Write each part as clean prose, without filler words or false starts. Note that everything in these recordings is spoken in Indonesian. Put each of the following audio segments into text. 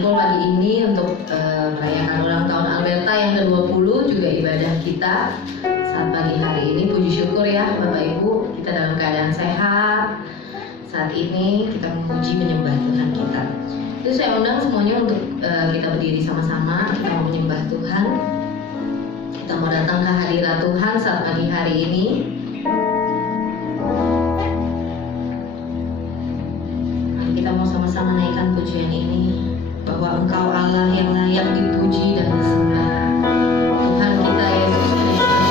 berkumpul pagi ini untuk merayakan ulang tahun Alberta yang ke-20, juga ibadah kita saat pagi hari ini. Puji syukur ya Bapak Ibu, kita dalam keadaan sehat. Saat ini kita memuji menyembah Tuhan kita. Itu saya undang semuanya untuk kita berdiri sama-sama, kita mau menyembah Tuhan. Kita mau datang ke hadirat Tuhan saat pagi hari ini. Mari kita mau sama-sama naikkan pujian ini, bahwa Engkau Allah yang layak dipuji dan disembah. Tuhan kita Yesus Kristus.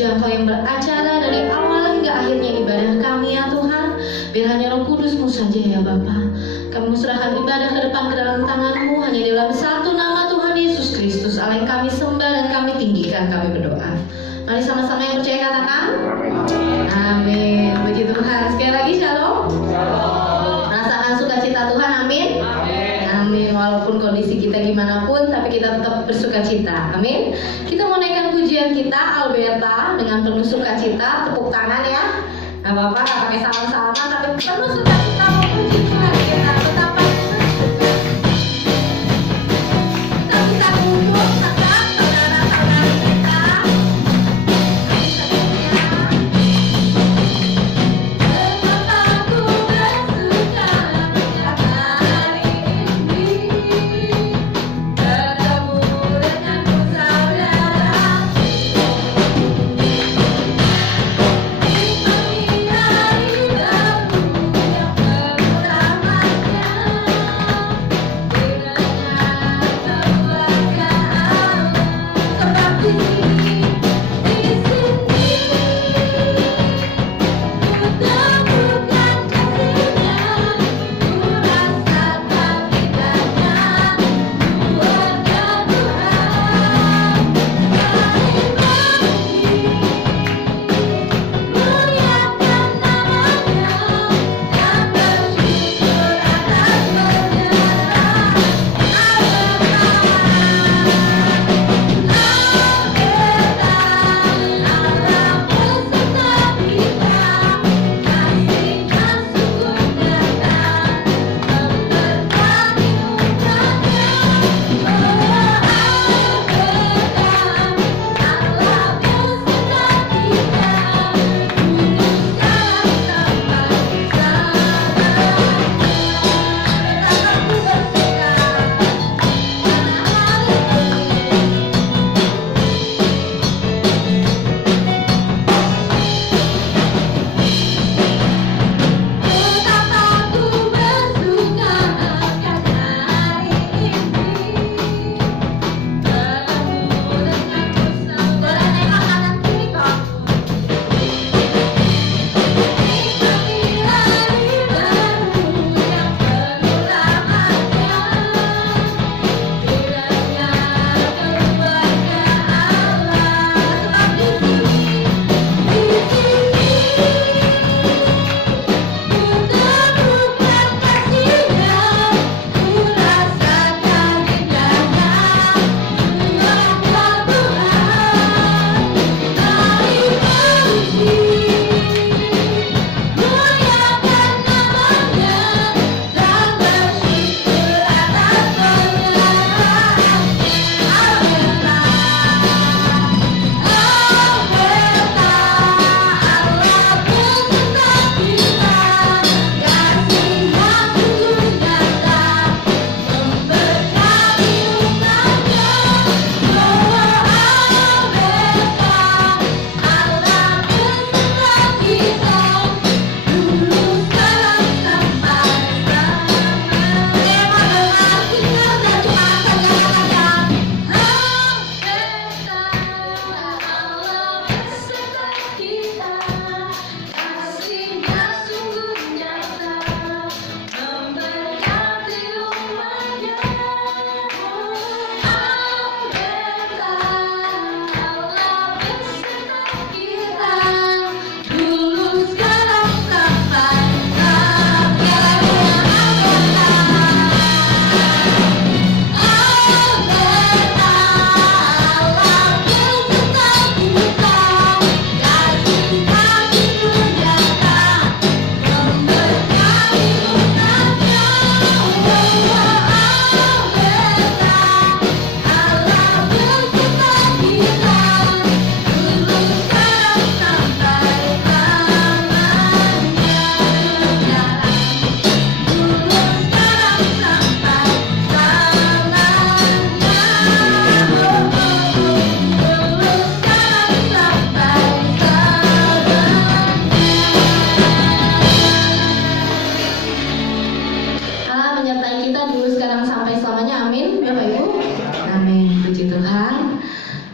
bekerja, Engkau yang beracara dari awal hingga akhirnya ibadah kami ya Tuhan. Biar hanya Roh Kudus-Mu saja ya Bapa. Kami serahkan ibadah ke depan ke dalam tangan-Mu, hanya di dalam satu nama Tuhan Yesus Kristus, Allah yang kami sembah dan kami tinggikan, kami berdoa. Mari sama-sama yang percaya katakan amin. Puji Tuhan. Sekali lagi shalom. Rasakan sukacita Tuhan, amin. Amin. Walaupun kondisi kita gimana pun, tapi kita tetap bersukacita, amin. Kita mau naikkan pujian kita Alberta dengan penuh sukacita. Tepuk tangan ya. Nah Bapak gak pakai salam-salaman, tapi penuh sukacita memuji Tuhan kita. Betapa kita bisa kumpul tetap saudara-saudara kita.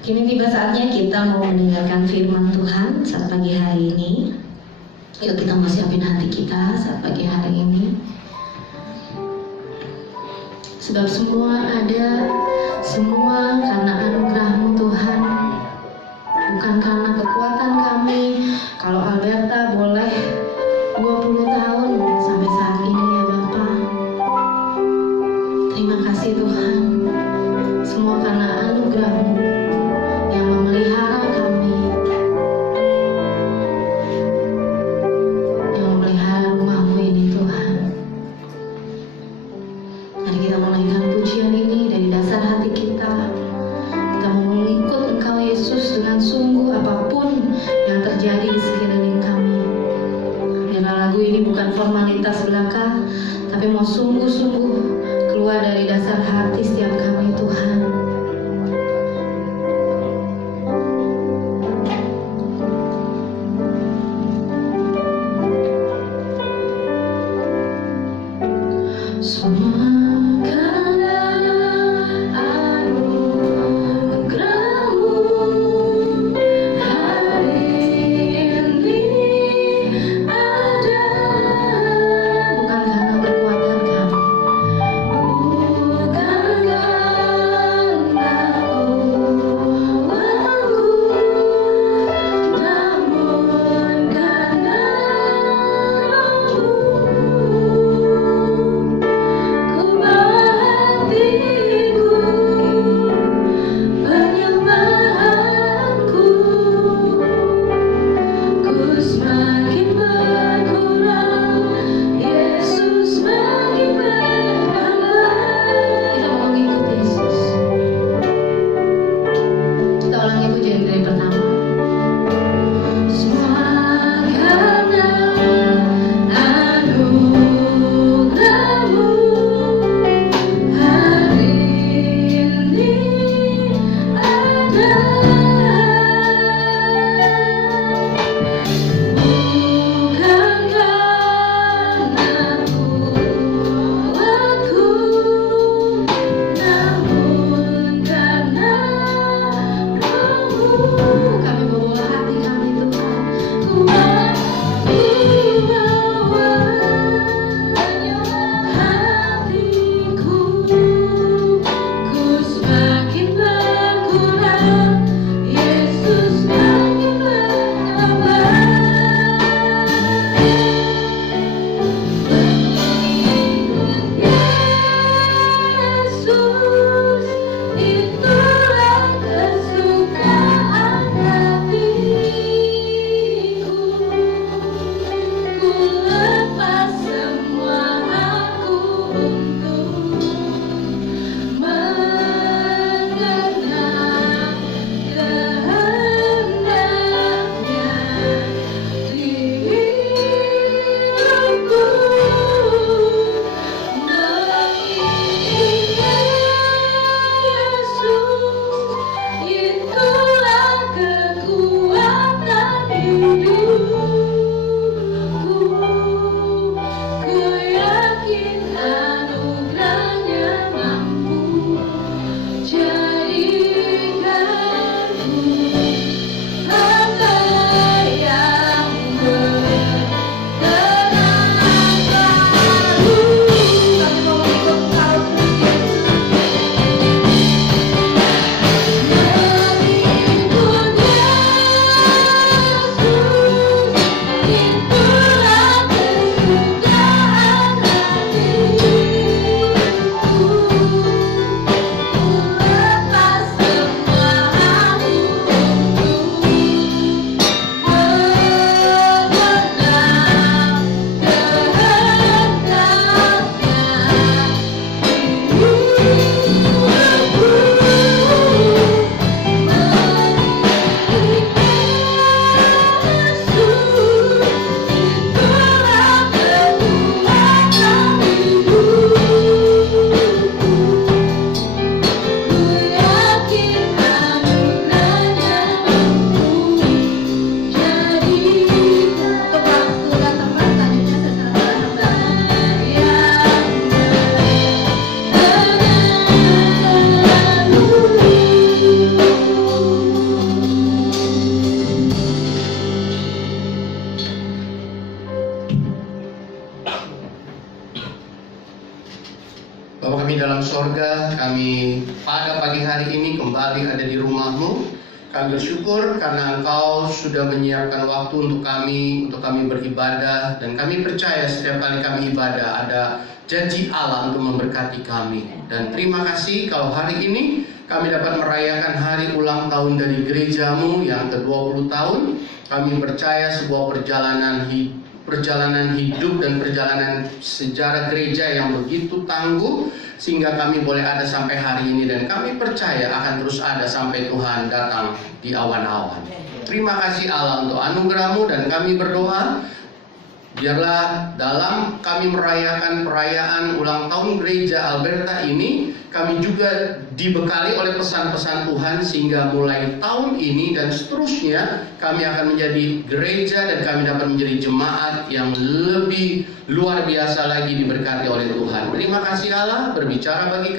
Kini tiba saatnya kita mau mendengarkan firman Tuhan saat pagi hari ini. Yuk kita mau siapin hati kita saat pagi hari ini. Sebab semua karena anugerah-Mu Tuhan, bukan karena kekuatan kami. Kalau Alberta boleh 20 tahun sampai saat ini ya Bapa. Terima kasih Tuhan. Semua karena anugerah-Mu yang memelihara kami, yang memelihara rumah-Mu ini Tuhan. Mari kita menaikkan pujian ini dari dasar hati kita. Kita mau mengikut Engkau Yesus dengan sungguh apapun yang terjadi di sekeliling kami. Karena lagu ini bukan formalitas belaka, tapi mau sungguh-sungguh keluar dari dasar hati setiap kami Tuhan. Semua Bapa, kami pada pagi hari ini kembali ada di rumah-Mu. Kami bersyukur karena Engkau sudah menyiapkan waktu untuk kami beribadah. Dan kami percaya setiap kali kami ibadah ada janji Allah untuk memberkati kami. Dan terima kasih kalau hari ini kami dapat merayakan hari ulang tahun dari gereja-Mu yang ke-20 tahun. Kami percaya sebuah perjalanan hidup dan perjalanan sejarah gereja yang begitu tangguh sehingga kami boleh ada sampai hari ini, dan kami percaya akan terus ada sampai Tuhan datang di awan-awan. Terima kasih Allah untuk anugerah-Mu, dan kami berdoa biarlah dalam kami merayakan perayaan ulang tahun gereja Alberta ini, kami juga dibekali oleh pesan-pesan Tuhan sehingga mulai tahun ini dan seterusnya kami akan menjadi gereja dan kami dapat menjadi jemaat yang lebih luar biasa lagi diberkati oleh Tuhan. Terima kasih Allah berbicara bagi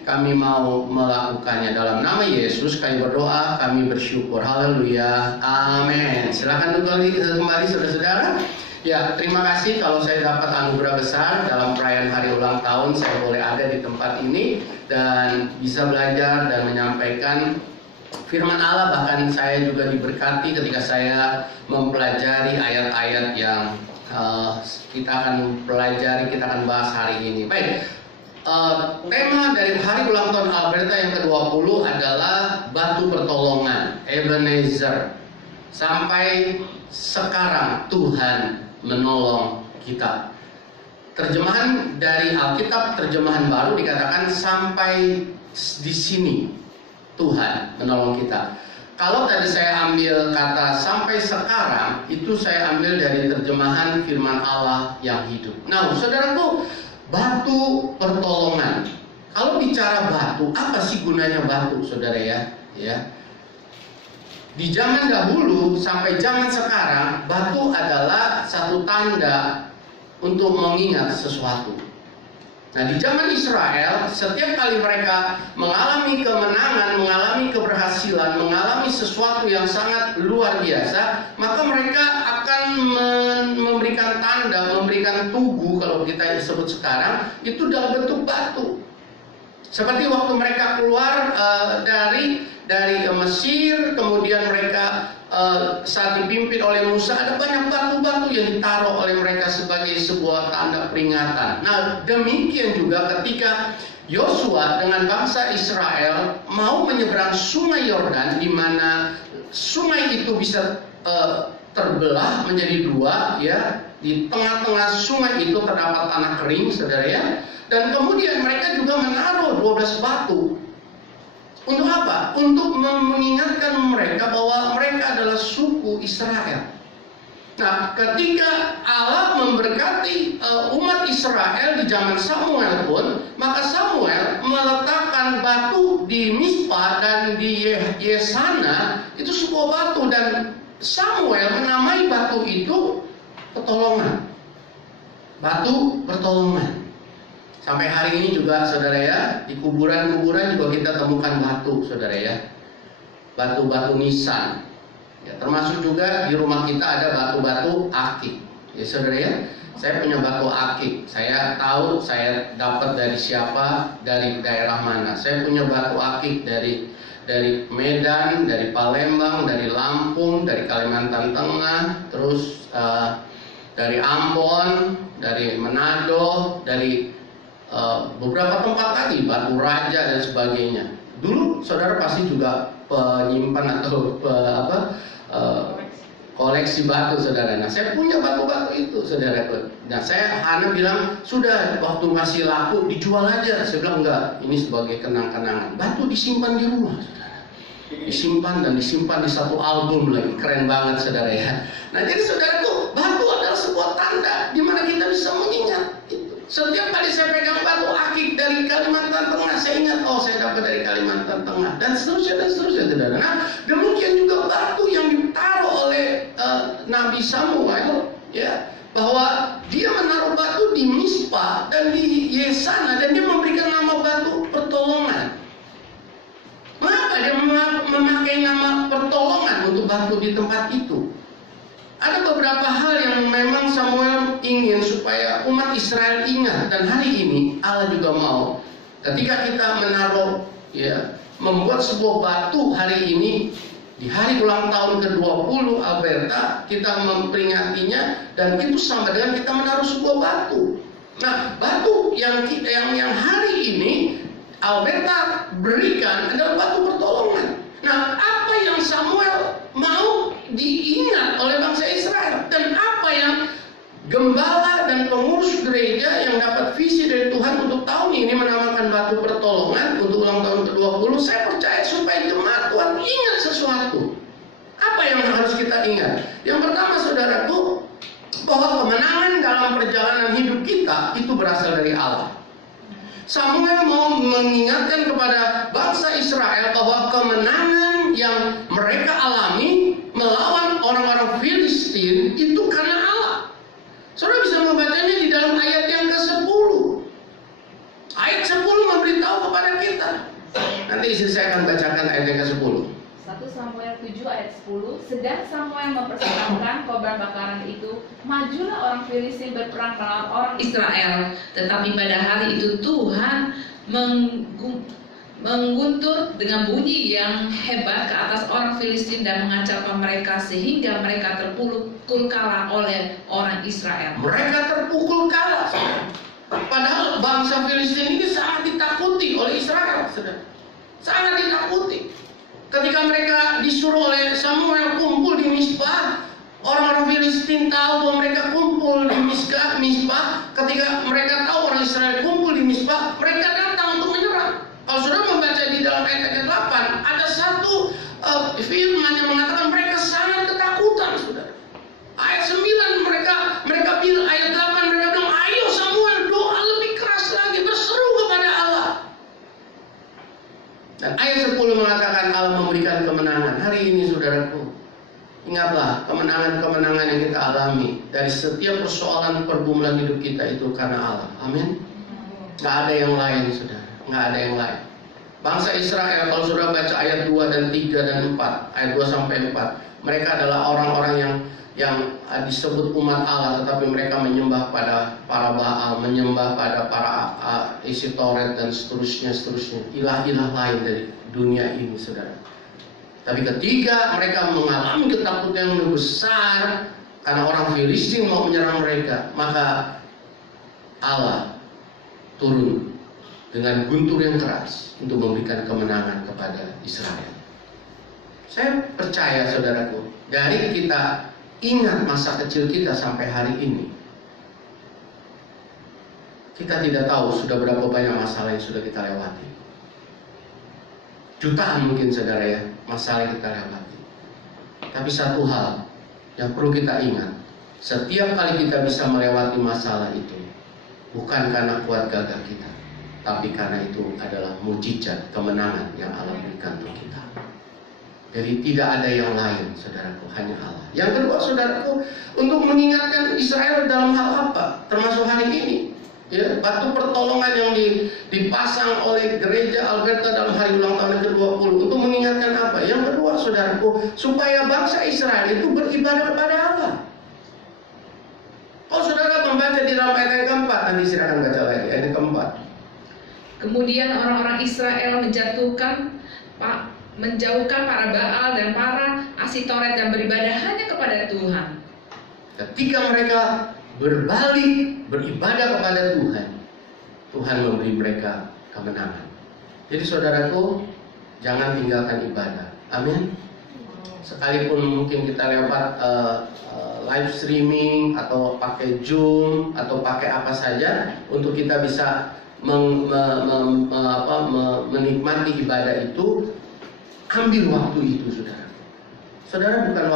kami mau melakukannya. Dalam nama Yesus kami berdoa, kami bersyukur. Haleluya, amin. Silakan kembali saudara-saudara. Ya, terima kasih kalau saya dapat anugerah besar dalam perayaan hari ulang tahun. Saya boleh ada di tempat ini dan bisa belajar dan menyampaikan firman Allah. Bahkan saya juga diberkati ketika saya mempelajari ayat-ayat yang kita akan pelajari, kita akan bahas hari ini. Baik, tema dari hari ulang tahun Alberta yang ke-20 adalah batu pertolongan, Ebenezer. Sampai sekarang Tuhan menolong kita. Terjemahan dari Alkitab, terjemahan baru dikatakan sampai di sini Tuhan menolong kita. Kalau tadi saya ambil kata sampai sekarang, itu saya ambil dari terjemahan firman Allah yang hidup. Nah, saudaraku, batu pertolongan. Kalau bicara batu, apa sih gunanya batu, saudara ya? Di zaman dahulu sampai zaman sekarang, batu adalah satu tanda untuk mengingat sesuatu. Nah, di zaman Israel, setiap kali mereka mengalami kemenangan, mengalami keberhasilan, mengalami sesuatu yang sangat luar biasa, maka mereka akan memberikan tanda, memberikan tugu, kalau kita sebut sekarang, itu dalam bentuk batu. Seperti waktu mereka keluar dari Mesir, kemudian mereka saat dipimpin oleh Musa, ada banyak batu-batu yang ditaruh oleh mereka sebagai sebuah tanda peringatan. Nah, demikian juga ketika Yosua dengan bangsa Israel mau menyeberang sungai Yordan, di mana sungai itu bisa terbelah menjadi dua, ya. Di tengah-tengah sungai itu terdapat tanah kering, saudara ya. Dan kemudian mereka juga menaruh 12 batu. Untuk apa? Untuk mengingatkan mereka bahwa mereka adalah suku Israel. Nah, ketika Allah memberkati umat Israel di zaman Samuel pun, maka Samuel meletakkan batu di Mispa dan di Yesana, itu sebuah batu, dan Samuel menamai batu itu pertolongan. Batu pertolongan. Sampai hari ini juga, saudara ya, di kuburan-kuburan juga kita temukan batu, saudara ya. Batu-batu nisan. Ya, termasuk juga di rumah kita ada batu-batu akik. Ya, saudara ya, saya punya batu akik. Saya tahu saya dapat dari siapa, dari daerah mana. Saya punya batu akik dari Medan, dari Palembang, dari Lampung, dari Kalimantan Tengah, terus dari Ambon, dari Manado, dari beberapa tempat lagi, Batu Raja dan sebagainya. Dulu saudara pasti juga penyimpan atau koleksi batu, saudara. Nah, saya punya batu-batu itu, saudara. Nah, Hana bilang, sudah waktu masih laku dijual aja. Saya bilang enggak, ini sebagai kenang-kenangan. Batu disimpan di rumah, saudara. Disimpan dan disimpan di satu album lagi, keren banget, saudara ya. Nah, jadi saudaraku, batu adalah sebuah tanda di mana kita bisa mengingat itu. Setiap kali saya pegang batu akik dari Kalimantan Tengah, saya ingat, oh saya dapat dari Kalimantan Tengah, dan seterusnya, saudara. Nah, demikian juga batu yang ditaruh oleh Nabi Samuel, ya, bahwa dia menaruh batu di Mispa dan di Yesana, dan dia memberikan nama batu pertolongan. Mengapa dia memakai nama pertolongan untuk batu di tempat itu? Ada beberapa hal yang memang Samuel ingin supaya umat Israel ingat, dan hari ini Allah juga mau Ketika kita menaruh, membuat sebuah batu hari ini, di hari ulang tahun ke-20 Alberta, kita memperingatinya, dan itu sama dengan kita menaruh sebuah batu. Nah, batu yang hari ini Alberta berikan adalah batu pertolongan. Nah, apa yang Samuel mau diingat oleh bangsa Israel, dan apa yang gembala dan pengurus gereja yang dapat visi dari Tuhan untuk tahun ini menamakan batu pertolongan untuk ulang tahun ke-20, saya percaya supaya jemaat Tuhan ingat sesuatu. Apa yang harus kita ingat? Yang pertama, saudaraku, bahwa kemenangan dalam perjalanan hidup kita itu berasal dari Allah. Samuel mau mengingatkan kepada bangsa Israel bahwa kemenangan yang mereka alami melawan orang-orang Filistin itu karena Allah. Saudara bisa membacanya di dalam ayat yang ke-10. Ayat 10 memberitahu kepada kita. Nanti istri saya akan bacakan ayat yang ke-10. 1 Samuel 7 ayat 10. Sedang Samuel mempersiapkan korban bakaran itu, majulah orang Filistin berperang melawan orang Israel. Tetapi pada hari itu Tuhan mengguntur dengan bunyi yang hebat ke atas orang Filistin dan mengacaukan mereka sehingga mereka terpukul kalah oleh orang Israel. Mereka terpukul kalah. Padahal bangsa Filistin ini sangat ditakuti oleh Israel, saudara. Sangat ditakuti. Ketika mereka disuruh oleh Samuel kumpul di Mizpah, orang-orang Filistin tahu bahwa mereka kumpul di Mizpah. Ketika mereka tahu orang Israel kumpul di Mizpah, mereka datang untuk menyerang. Kalau sudah membaca di dalam ayat 8, ada satu firman yang mengatakan mereka sangat ketakutan, saudara. Ayat 9 mereka bilang, ayat 8 mereka bilang, ayo Samuel doa lebih keras lagi, berseru kepada Allah. Dan ayat 10 mengatakan Allah memberikan kemenangan. Hari ini, saudaraku, ingatlah kemenangan-kemenangan yang kita alami dari setiap persoalan pergumulan hidup kita itu karena Allah. Amin. Gak ada yang lain, saudara. Nggak ada yang lain. Bangsa Israel, kalau sudah baca ayat 2 dan 3 dan 4, ayat 2 sampai 4, mereka adalah orang-orang yang disebut umat Allah, tetapi mereka menyembah pada para Baal, menyembah pada para Isitoret dan seterusnya, ilah-ilah lain dari dunia ini, saudara. Tapi ketika mereka mengalami ketakutan yang lebih besar karena orang Filistin mau menyerang mereka, maka Allah turun dengan guntur yang keras untuk memberikan kemenangan kepada Israel. Saya percaya, saudaraku, dari kita ingat masa kecil kita sampai hari ini, kita tidak tahu sudah berapa banyak masalah yang sudah kita lewati. Jutaan mungkin, saudara, ya, masalah yang kita lewati. Tapi satu hal yang perlu kita ingat, setiap kali kita bisa melewati masalah itu, bukan karena kuat gagah kita, tapi karena itu adalah mujizat kemenangan yang Allah berikan untuk kita. Jadi tidak ada yang lain, saudaraku, hanya Allah. Yang kedua, saudaraku, untuk mengingatkan Israel dalam hal apa? Termasuk hari ini, ya, batu pertolongan yang dipasang oleh gereja Alberta dalam hari ulang tahun ke-20 untuk mengingatkan apa? Yang kedua, saudaraku, supaya bangsa Israel itu beribadah kepada Allah. Kalau saudara membaca di dalam ayat yang keempat, nanti silakan baca lagi ayat yang keempat. Kemudian orang-orang Israel menjauhkan para Baal dan para Asitoret dan beribadah hanya kepada Tuhan. Ketika mereka berbalik beribadah kepada Tuhan, Tuhan memberi mereka kemenangan. Jadi saudaraku, jangan tinggalkan ibadah. Amin. Sekalipun mungkin kita lewat live streaming atau pakai Zoom atau pakai apa saja untuk kita bisa menikmati ibadah itu, ambil waktu itu, saudara. Saudara, bukan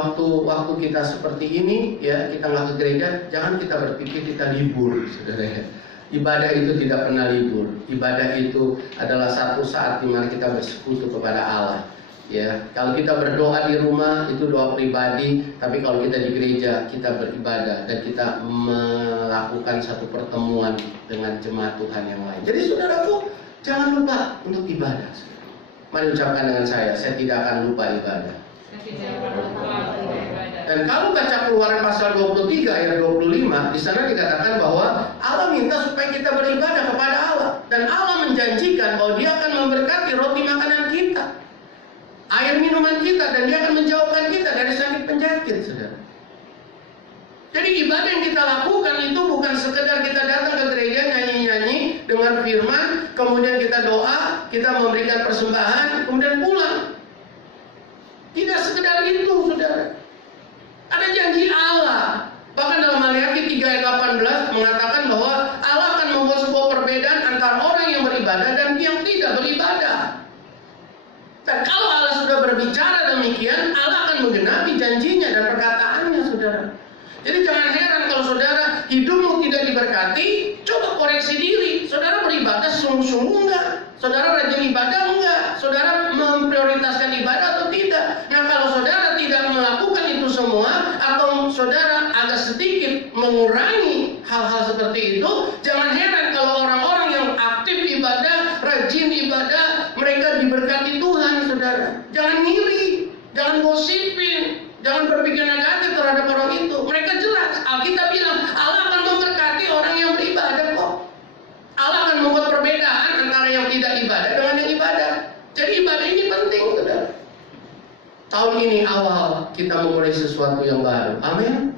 waktu kita seperti ini, ya, kita nggak ke gereja, jangan kita berpikir kita libur, saudara. Ibadah itu tidak pernah libur. Ibadah itu adalah satu saat di mana kita bersekutu kepada Allah. Ya, kalau kita berdoa di rumah itu doa pribadi, tapi kalau kita di gereja kita beribadah dan kita melakukan satu pertemuan dengan jemaat Tuhan yang lain. Jadi saudaraku, jangan lupa untuk ibadah. Mari ucapkan dengan saya tidak akan lupa ibadah. Dan kalau baca Keluaran pasal 23 ayat 25, di sana dikatakan bahwa Allah minta supaya kita beribadah kepada Allah. Dan Allah menjanjikan bahwa Dia akan memberkati roti makanan kita, air minuman kita, dan Dia akan menjauhkan kita dari sakit penyakit, saudara. Jadi ibadah yang kita lakukan itu bukan sekedar kita datang ke gereja nyanyi-nyanyi, dengar firman, kemudian kita doa, kita memberikan persembahan, kemudian pulang. Tidak sekedar itu, saudara. Ada janji Allah. Bahkan dalam Maliaki 3 ayat 18 mengatakan bahwa Allah akan membuat sebuah perbedaan antara orang yang beribadah dan yang tidak beribadah. Dan kalau Allah sudah berbicara demikian, Allah akan menggenapi janjinya dan perkataannya, saudara. Jadi jangan heran kalau saudara hidupmu tidak diberkati, coba koreksi diri. Saudara beribadah sungguh-sungguh enggak? Saudara rajin ibadah enggak? Saudara memprioritaskan ibadah atau tidak? Nah, kalau saudara tidak melakukan itu semua, atau saudara agak sedikit mengurangi hal-hal seperti itu, jangan heran kalau orang-orang yang aktif ibadah, rajin ibadah, mereka diberkati Tuhan, saudara. Jangan ngiri, jangan gosipin, jangan berpikir negatif terhadap orang itu. Mereka jelas, Alkitab bilang Allah akan memberkati orang yang beribadah kok. Allah akan membuat perbedaan antara yang tidak ibadah dengan yang ibadah. Jadi ibadah ini penting, saudara. Tahun ini awal kita memulai sesuatu yang baru. Amin.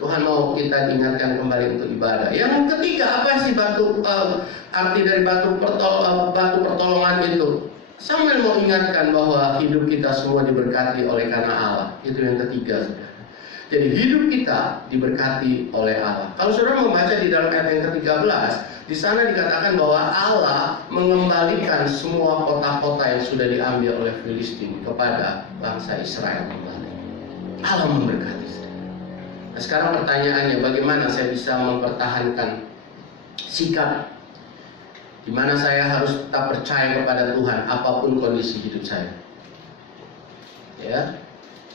Tuhan mau kita diingatkan kembali untuk ibadah. Yang ketiga, apa sih arti dari batu pertolongan itu? Samuel mau ingatkan bahwa hidup kita semua diberkati oleh karena Allah. Itu yang ketiga, saudara. Jadi hidup kita diberkati oleh Allah. Kalau saudara membaca di dalam ayat yang ke-13, di sana dikatakan bahwa Allah mengembalikan semua kota-kota yang sudah diambil oleh Filistin kepada bangsa Israel kembali. Allah memberkati, saudara. Nah, sekarang pertanyaannya, bagaimana saya bisa mempertahankan sikap di mana saya harus tetap percaya kepada Tuhan apapun kondisi hidup saya? Ya.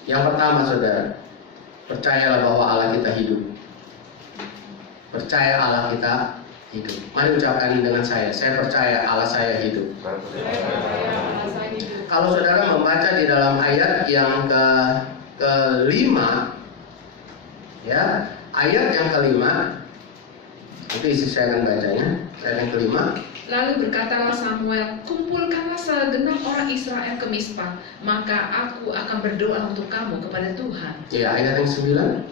Yang pertama, saudara, percayalah bahwa Allah kita hidup. Percaya Allah kita hidup. Mari ucapkan dengan saya percaya Allah saya hidup. Kalau saudara membaca di dalam ayat yang kelima, ya, ayat yang kelima, itu isi saya akan bacanya. Ayat yang kelima. Lalu berkatalah Samuel, kumpulkanlah segenap orang Israel ke Mispa, maka aku akan berdoa untuk kamu kepada Tuhan. Ya, ayat yang 9.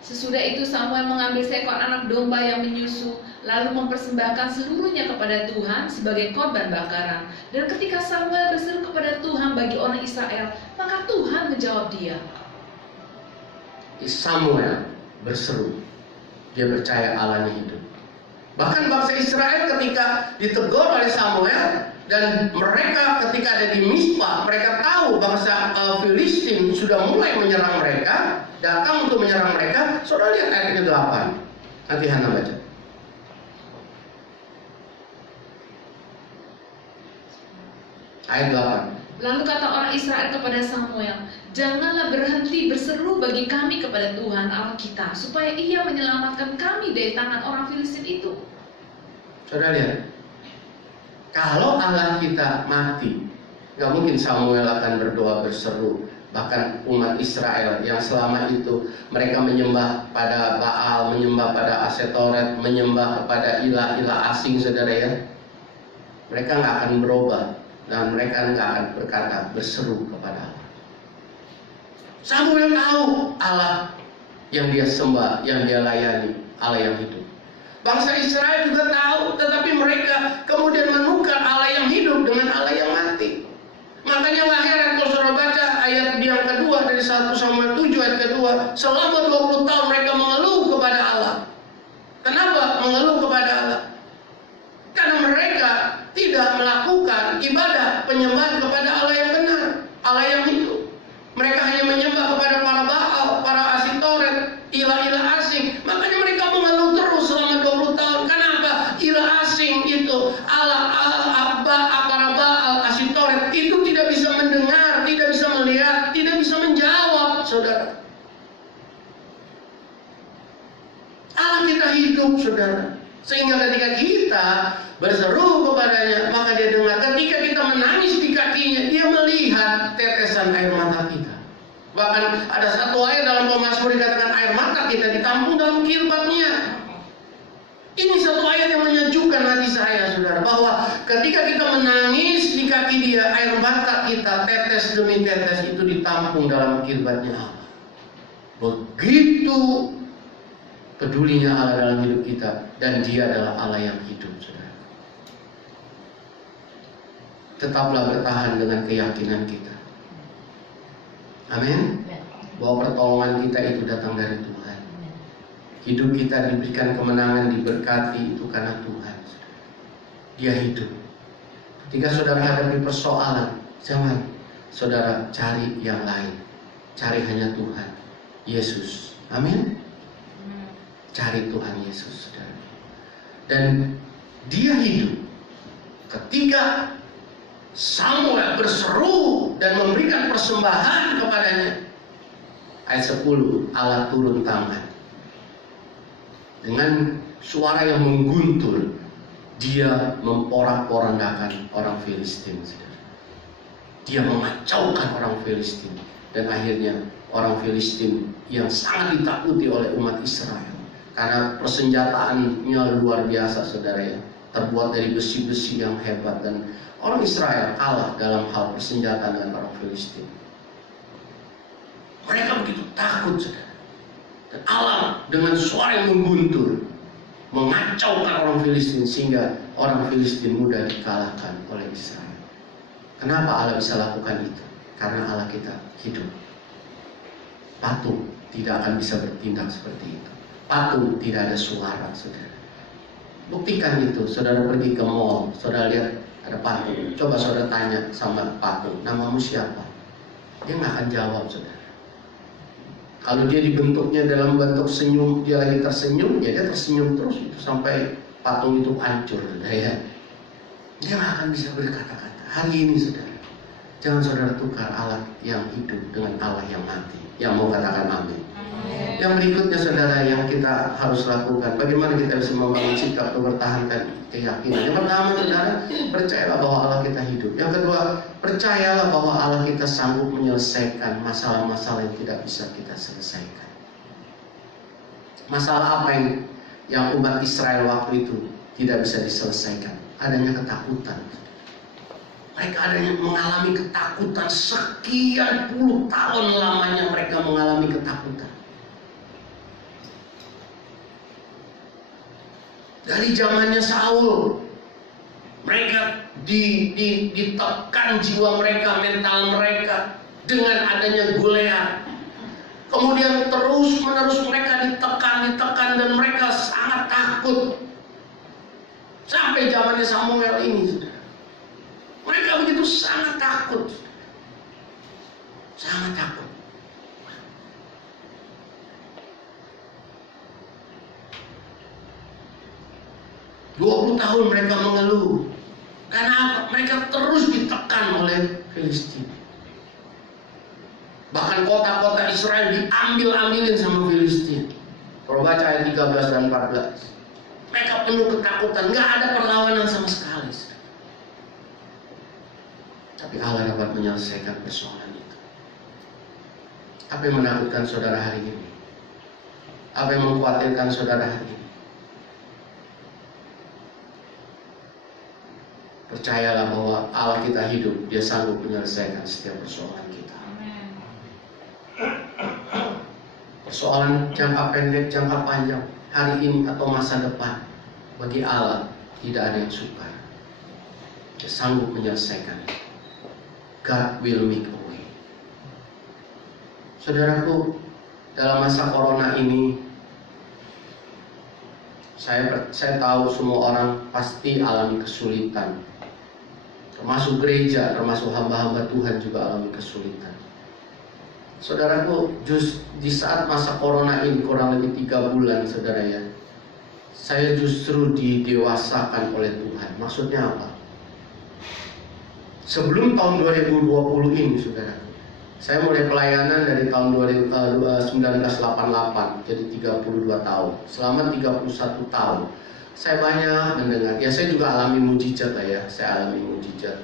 Sesudah itu Samuel mengambil seekor anak domba yang menyusu, lalu mempersembahkan seluruhnya kepada Tuhan sebagai korban bakaran. Dan ketika Samuel berseru kepada Tuhan bagi orang Israel, maka Tuhan menjawab dia. Samuel berseru, dia percaya Allahnya hidup. Bahkan bangsa Israel ketika ditegur oleh Samuel, dan mereka ketika ada di Mispa, mereka tahu bangsa Filistin sudah mulai menyerang mereka, datang untuk menyerang mereka. Saudara lihat ayat ke-8. Nanti Hana baca. Ayat 8. Lalu kata orang Israel kepada Samuel, janganlah berhenti berseru bagi kami kepada Tuhan Allah kita, supaya Ia menyelamatkan kami dari tangan orang Filistin itu. Saudara lihat, kalau Allah kita mati, gak mungkin Samuel akan berdoa berseru. Bahkan umat Israel yang selama itu mereka menyembah pada Baal, menyembah pada Asetoret, menyembah kepada ilah-ilah asing, saudara ya, mereka gak akan berubah. Dan mereka nggak akan berkata berseru kepada Allah. Samuel tahu Allah yang dia sembah, yang dia layani, Allah yang hidup. Bangsa Israel juga tahu, tetapi mereka kemudian menukar Allah yang hidup dengan Allah yang mati. Makanya nggak heran kalau saudara baca ayat yang kedua dari 1 Samuel 7 ayat kedua, selama 20 tahun mereka mengeluh kepada Allah. Kenapa mengeluh kepada Allah? Karena mereka tidak melakukan ibadah penyembahan kepada Allah yang benar, Allah yang hidup. Mereka hanya menyembah kepada para Baal, para Asitoret, ilah-ilah asing. Makanya mereka mengeluh terus selama 20 tahun. Kenapa? Ilah asing itu, para Baal, Asitoret itu tidak bisa mendengar, tidak bisa melihat, tidak bisa menjawab, saudara. Allah kita hidup, saudara. Sehingga ketika kita berseru kepadanya, maka dia dengar. Ketika kita menangis di kakinya, dia melihat tetesan air mata kita. Bahkan ada satu ayat dalam Pemazmur dikatakan air mata kita ditampung dalam kilbatnya. Ini satu ayat yang menyejukkan hati saya, saudara, bahwa ketika kita menangis di kaki dia, air mata kita tetes demi tetes itu ditampung dalam kirbatnya Allah. Begitu pedulinya Allah dalam hidup kita, dan dia adalah Allah yang hidup, saudara. Tetaplah bertahan dengan keyakinan kita. Amin. Bahwa pertolongan kita itu datang dari Tuhan. Hidup kita diberikan kemenangan, diberkati itu karena Tuhan. Dia hidup. Ketika saudara hadapi persoalan, jangan saudara cari yang lain. Cari hanya Tuhan Yesus. Amin. Cari Tuhan Yesus, saudara. Dan dia hidup. Ketika Samuel berseru dan memberikan persembahan kepadanya, ayat 10, Allah turun tangan. Dengan suara yang mengguntur, dia memporak-porandakan orang Filistin. Dia mengacaukan orang Filistin. Dan akhirnya orang Filistin yang sangat ditakuti oleh umat Israel. Karena persenjataannya luar biasa, saudara ya. Terbuat dari besi-besi yang hebat. Dan orang Israel kalah dalam hal persenjataan dengan orang Filistin. Mereka begitu takut, saudara. Dan Allah dengan suara yang mengguntur mengacaukan orang Filistin sehingga orang Filistin mudah dikalahkan oleh Israel. Kenapa Allah bisa lakukan itu? Karena Allah kita hidup. Patung tidak akan bisa bertindak seperti itu. Patung tidak ada suara, saudara. Buktikan itu. Saudara pergi ke mall, saudara lihat ada patung. Coba saudara tanya sama patung, namamu siapa? Dia nggak akan jawab, saudara. Kalau dia dibentuknya dalam bentuk senyum, dia lagi tersenyum, ya dia tersenyum terus itu sampai patung itu hancur, ya. Dia nggak akan bisa berkata-kata. Hari ini, saudara, jangan saudara tukar Allah yang hidup dengan Allah yang mati. Yang mau katakan amin. Yang berikutnya, saudara, yang kita harus lakukan, bagaimana kita bisa membangun sikap atau bertahankan keyakinan. Yang pertama, saudara, percayalah bahwa Allah kita hidup. Yang kedua, percayalah bahwa Allah kita sanggup menyelesaikan masalah-masalah yang tidak bisa kita selesaikan. Masalah apa yang umat Israel waktu itu tidak bisa diselesaikan? Adanya ketakutan. Mereka adanya mengalami ketakutan. Sekian puluh tahun lamanya mereka mengalami ketakutan. Dari zamannya Saul, mereka ditekan jiwa mereka, mental mereka dengan adanya Goliat. Kemudian terus-menerus mereka ditekan dan mereka sangat takut. Sampai zamannya Samuel ini, saudara. Mereka begitu sangat takut. Sangat takut. Dua 20 tahun mereka mengeluh. Karena apa? Mereka terus ditekan oleh Filistin. Bahkan kota-kota Israel diambil-ambilin sama Filistin. Kalau baca ayat 13 dan 14. Mereka penuh ketakutan. Gak ada perlawanan sama sekali. Tapi Allah dapat menyelesaikan persoalan itu. Apa yang menakutkan saudara hari ini? Apa yang mengkhawatirkan saudara hari ini? Percayalah bahwa Allah kita hidup, Dia sanggup menyelesaikan setiap persoalan kita. Persoalan jangka pendek, jangka panjang, hari ini atau masa depan, bagi Allah tidak ada yang sukar. Dia sanggup menyelesaikan. God will make a way. Saudaraku, dalam masa corona ini, saya tahu semua orang pasti alami kesulitan. Termasuk gereja, termasuk hamba-hamba Tuhan juga alami kesulitan. Saudaraku, di saat masa corona ini kurang lebih 3 bulan, saudara ya, saya justru didewasakan oleh Tuhan. Maksudnya apa? Sebelum tahun 2020 ini, saudara, saya mulai pelayanan dari tahun 1988, jadi 32 tahun. Selama 31 tahun, saya banyak mendengar. Ya, saya juga alami mujizat lah ya, saya alami mujizat.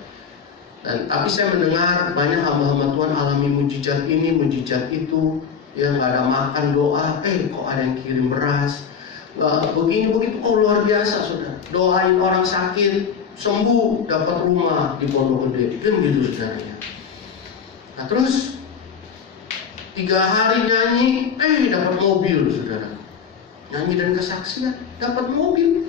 Tapi saya mendengar banyak hamba-hamba Tuhan alami mujizat ini, mujizat itu. Ya, nggak ada makan, doa, kok ada yang kirim beras, begini begitu. Oh, luar biasa saudara. Doain orang sakit sembuh, dapat rumah di Pondok Gede, kan gitu saudara ya. Nah terus 3 hari nyanyi, dapat mobil saudara. Nyanyi dan kesaksian, dapat mobil.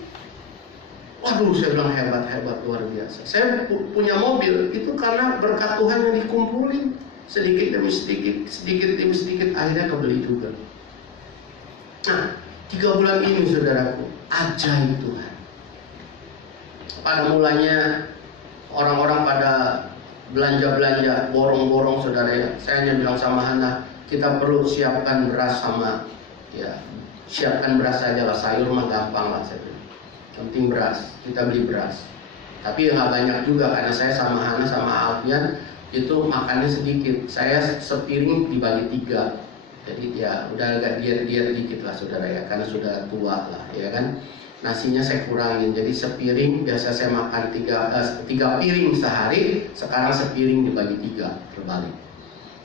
Waduh, saya bilang hebat luar biasa. Saya punya mobil itu karena berkat Tuhan yang dikumpulin sedikit demi sedikit, akhirnya kebeli juga. Nah, 3 bulan ini saudaraku, ajaib Tuhan. Pada mulanya orang-orang pada belanja, borong-borong saudara ya. Saya hanya bilang sama Hana, kita perlu siapkan beras sama ya, siapkan beras aja lah, sayur mah gampang lah saya bilang. Yang penting beras, kita beli beras. Tapi nggak banyak juga karena saya sama Hana sama Alfian itu makannya sedikit. Saya sepiring dibagi 3. Jadi ya udah agak diet dikit lah saudara ya, karena sudah tua lah ya kan. Nasinya saya kurangin, jadi sepiring biasa saya makan 3 piring sehari, sekarang sepiring dibagi 3 terbalik.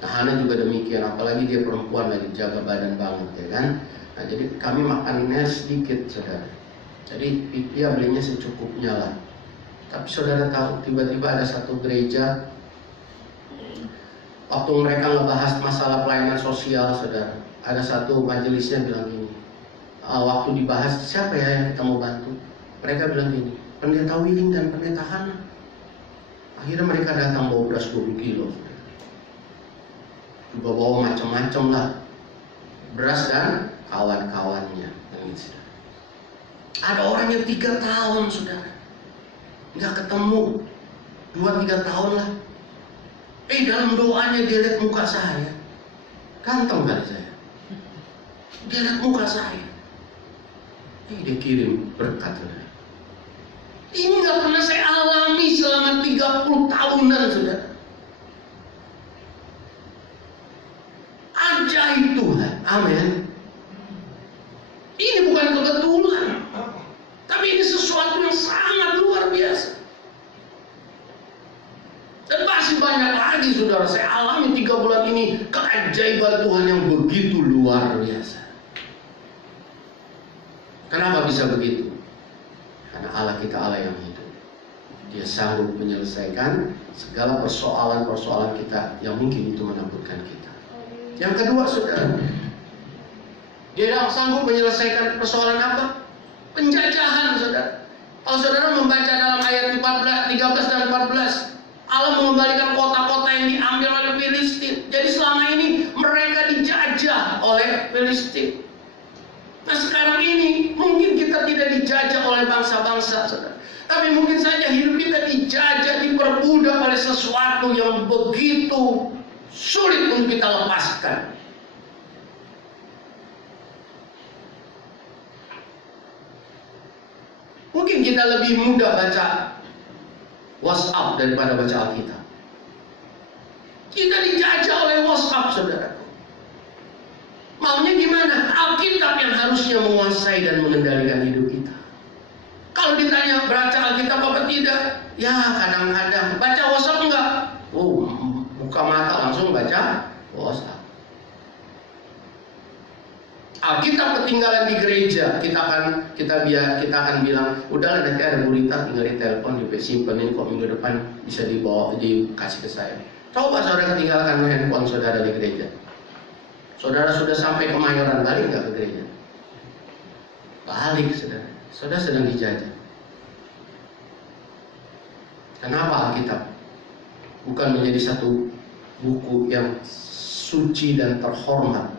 Nah Hana juga demikian, apalagi dia perempuan lagi jaga badan banget ya kan. Nah jadi kami makannya sedikit saudara. Jadi dia belinya secukupnya lah. Tapi saudara tahu, tiba-tiba ada satu gereja, waktu mereka ngebahas masalah pelayanan sosial saudara, ada satu majelisnya bilang gini, waktu dibahas siapa ya yang kita mau bantu, mereka bilang gini, Pendeta Willing dan Pendeta Hana. Akhirnya mereka datang bawa beras 20 kilo saudara. Juga bawa macam-macam lah beras dan kawan-kawannya gitu. Ada orang yang 3 tahun saudara nggak ketemu, 2-3 tahun lah. Dalam doanya dia lihat muka saya, ganteng kali saya. Dia lihat muka saya, dia kirim berkat saudara. Ini nggak pernah saya alami selama 30 tahunan saudara. Ajaib Tuhan, amin. Ini bukan kebetulan, tapi ini sesuatu yang sangat luar biasa. Dan masih banyak lagi saudara saya alami 3 bulan ini, keajaiban Tuhan yang begitu luar biasa. Kenapa bisa begitu? Karena Allah kita Allah yang hidup. Dia sanggup menyelesaikan segala persoalan-persoalan kita yang mungkin itu menakutkan kita. Yang kedua saudara, dia sanggup menyelesaikan persoalan apa? Penjajahan saudara. Kalau saudara membaca dalam ayat 13 dan 14, Allah mengembalikan kota-kota yang diambil oleh Filistin. Jadi selama ini mereka dijajah oleh Filistin. Nah sekarang ini mungkin kita tidak dijajah oleh bangsa-bangsa saudara, tapi mungkin saja hidup kita dijajah, diperbudak oleh sesuatu yang begitu sulit untuk kita lepaskan. Mungkin kita lebih mudah baca WhatsApp daripada baca Alkitab. Kita dijajah oleh WhatsApp saudara. Maunya gimana? Alkitab yang harusnya menguasai dan mengendalikan hidup kita. Kalau ditanya baca Alkitab apa tidak? Ya kadang-kadang. Baca WhatsApp enggak? Oh, buka mata langsung baca WhatsApp. Alkitab ketinggalan di gereja, kita akan bilang, udahlah nanti ada berita tinggal di telepon, simpenin kok minggu depan bisa dibawa dikasih ke saya. Coba saudara tinggalkan handphone saudara di gereja. Saudara sudah sampai Kemayoran, balik nggak ke gereja? Balik saudara. Saudara sedang dijajah. Kenapa Alkitab bukan menjadi satu buku yang suci dan terhormat,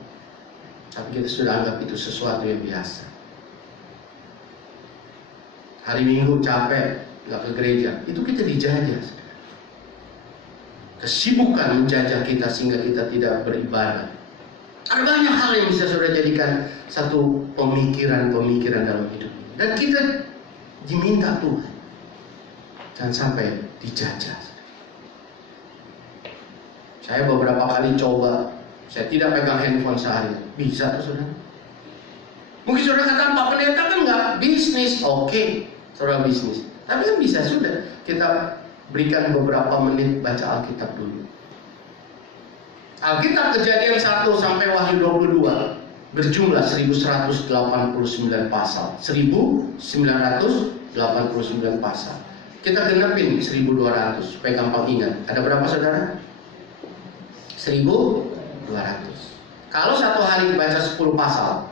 tapi kita sudah anggap itu sesuatu yang biasa? Hari Minggu capek nggak ke gereja, itu kita dijajah. Kesibukan menjajah kita sehingga kita tidak beribadah. Ada banyak hal yang bisa saudara jadikan satu pemikiran dalam hidup. Dan kita diminta Tuhan jangan sampai dijajah. Saya beberapa kali coba, saya tidak pegang handphone sehari. Bisa tuh saudara. Mungkin saudara kata Pak Pendeta kan nggak bisnis. Oke, saudara bisnis. Tapi kan bisa sudah kita berikan beberapa menit baca Alkitab dulu. Alkitab Kejadian 1 sampai Wahyu 22 berjumlah 1189 pasal. 1989 pasal. Kita genepin 1200 supaya gampang ingat. Ada berapa saudara? 1200. Kalau satu hari baca 10 pasal,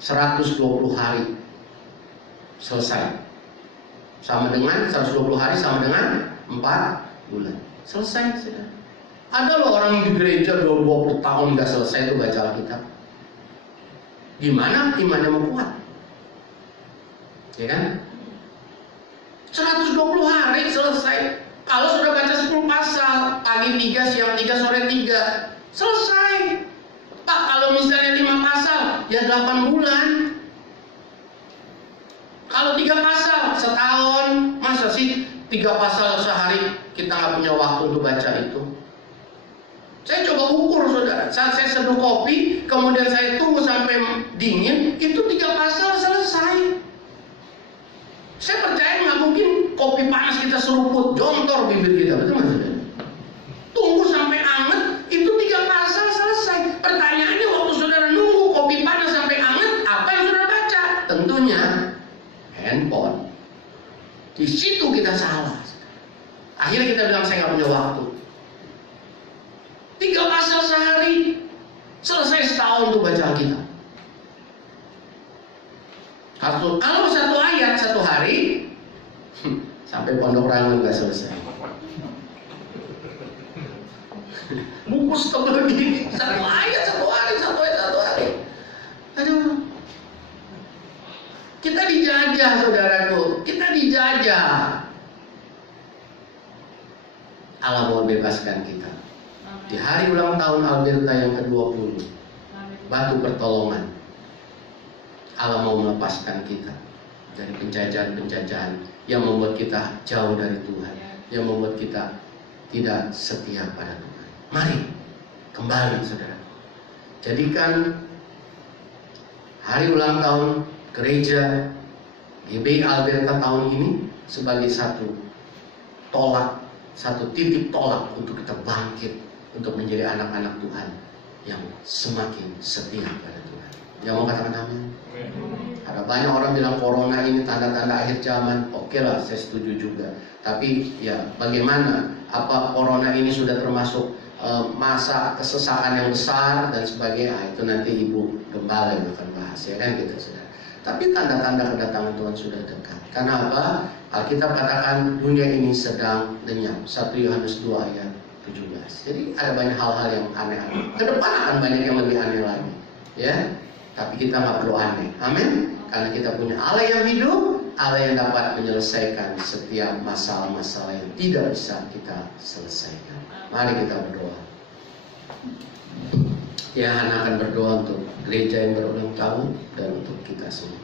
120 hari selesai. Sama dengan 120 hari sama dengan 4 bulan. Selesai saudara. Ada loh orang di gereja 20 tahun gak selesai itu baca Alkitab. Gimana imannya mau kuat? Ya kan? 120 hari selesai. Kalau sudah baca 10 pasal, pagi 3, siang 3, sore 3, selesai. Pak, kalau misalnya 5 pasal, ya 8 bulan. Kalau 3 pasal, setahun. Masa sih 3 pasal sehari kita nggak punya waktu untuk baca itu? Saya coba ukur saudara. Saat saya seduh kopi, kemudian saya tunggu sampai dingin, itu 3 pasal selesai. Saya percaya nggak mungkin kopi panas kita seruput, jontor bibir kita, betul nggak saudara? Tunggu sampai anget, itu 3 pasal selesai. Pertanyaannya waktu saudara nunggu kopi panas sampai anget, apa yang saudara baca? Tentunya handphone. Di situ kita salah. Akhirnya kita bilang saya nggak punya waktu. 3 pasal sehari, selesai setahun untuk baca Alkitab. Kalau satu ayat satu hari, sampai Pondok Rangon nggak selesai. Buku setengah begini, satu ayat satu hari, satu ayat satu hari. Aduh, kita dijajah saudaraku, kita dijajah. Allah mau bebaskan kita. Di hari ulang tahun Alberta yang ke-20, batu pertolongan, Allah mau melepaskan kita dari penjajahan-penjajahan yang membuat kita jauh dari Tuhan, yang membuat kita tidak setia pada Tuhan. Mari kembali saudara, jadikan hari ulang tahun gereja GBI Alberta tahun ini sebagai satu titik tolak untuk kita bangkit, untuk menjadi anak-anak Tuhan yang semakin setia pada Tuhan. Yang mau katakan amin? Ada banyak orang bilang corona ini tanda-tanda akhir zaman. Oke lah, saya setuju juga. Tapi ya bagaimana? Apa corona ini sudah termasuk masa kesesakan yang besar dan sebagainya? Itu nanti Ibu Gembala yang akan bahas, ya kan gitu saudara. Tapi tanda-tanda kedatangan Tuhan sudah dekat. Karena apa? Alkitab katakan dunia ini sedang lenyap. 1 Yohanes 2 ayat 17. Jadi ada banyak hal-hal yang aneh-aneh. Ke depan akan banyak yang lebih aneh lagi, ya. Tapi kita nggak perlu aneh, amin. Karena kita punya Allah yang hidup, Allah yang dapat menyelesaikan setiap masalah-masalah yang tidak bisa kita selesaikan. Mari kita berdoa. Ya, Hana akan berdoa untuk gereja yang berulang tahun dan untuk kita semua.